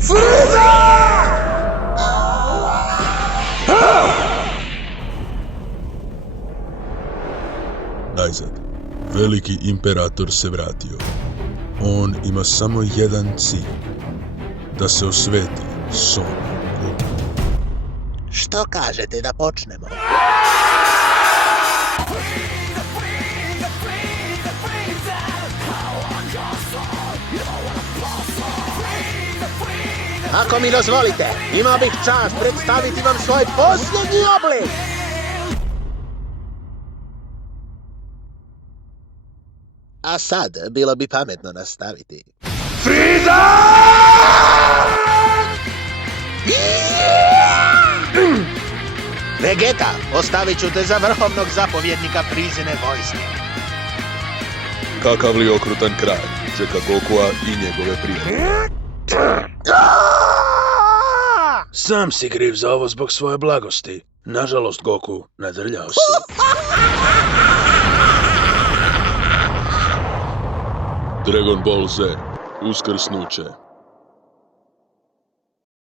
Frieza! Najzad, veliki imperator se vratio. On ima samo jedan cilj. Da se osveti Sona Ruku. Što kažete da počnemo? Ako mi dozvolite, imao bih čast predstaviti vam svoj posljednji oblik! A sad, bilo bi pametno nastaviti. Frieza! Vegeta, ostavit ću te za vrhovnog zapovjednika Frizine vojske. Kakav li okrutan kraj čeka Gokua i njegove prijatelje. Sam si kriv za ovo zbog svoje blagosti. Nažalost, Goku, nadrljao si. Dragon Ball Z, uskrsnuće.